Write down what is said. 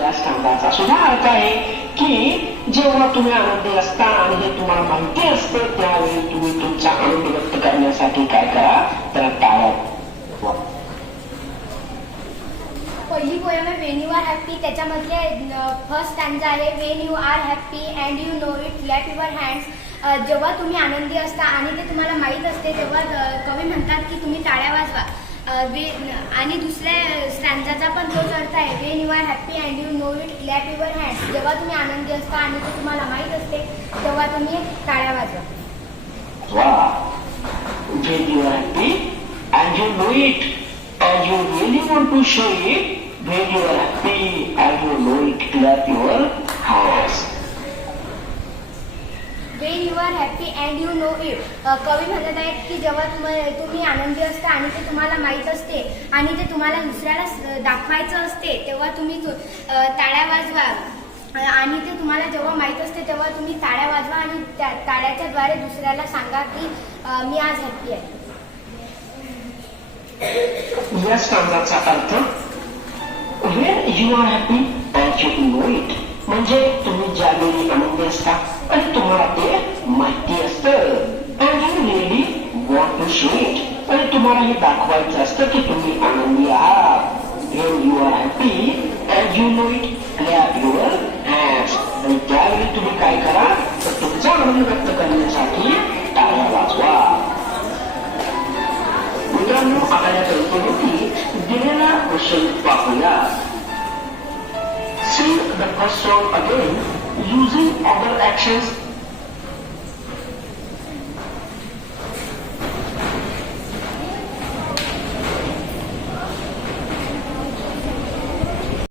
या स्तंभाचा सुद्धा अर्थ आहे की जेव्हा तुम्ही आनंदी असता आणि हे तुम्हाला माहिती असते त्यावेळी तुम्ही तुमचा आनंद व्यक्त करण्यासाठी काय करा तर टाळा. पहिली पोयम आहे वेन यू आर हॅप्पी. त्याच्यामधले फर्स्ट स्टँजा आहे when you are happy and you know it clap your hands. जेव्हा तुम्ही आनंदी असता आणि ते तुम्हाला माहीत असते तेव्हा कवी म्हणतात की तुम्ही टाळ्या वाजवा. आणि दुसऱ्या स्टँजाचा पण तोच अर्थ आहे when you are happy and you know it clap your hands. जेव्हा तुम्ही आनंदी असता आणि ते तुम्हाला माहीत असते तेव्हा तुम्ही टाळ्या वाजवा. When you are happy and you know it and you really want to show it, when you are happy and you know it, clap your hands. When you are happy and you know it. कवी म्हणत आहेत की जेव्हा तुम्ही आनंदी असता आणि ते तुम्हाला माहीत असते आणि ते तुम्हाला दुसऱ्याला दाखवायचं असते तेव्हा तुम्ही टाळ्या वाजवा. आणि ते तुम्हाला जेव्हा माहीत असते तेव्हा तुम्ही टाळ्या वाजवा आणि टाळ्याच्या द्वारे दुसऱ्याला सांगा की मी आज हॅप्पी आहे. या स्तंभाचा अर्थ when you are happy and you know it म्हणजे तुम्ही ज्यावेळी आनंदी असता आणि तुम्हाला ते माहिती असतं and you really want to show it आणि तुम्हाला हे दाखवायचं असतं की तुम्ही आनंदी आहात. when you are happy and you know it clap your hands आणि त्यावेळी तुम्ही काय करा तर तुमचा आनंद व्यक्त करण्यासाठी टाळ्या वाजवा. मित्रांनो आता या कल्पनेची दिलेला क्वेश्चन पाहूया. Sing the first song again using other actions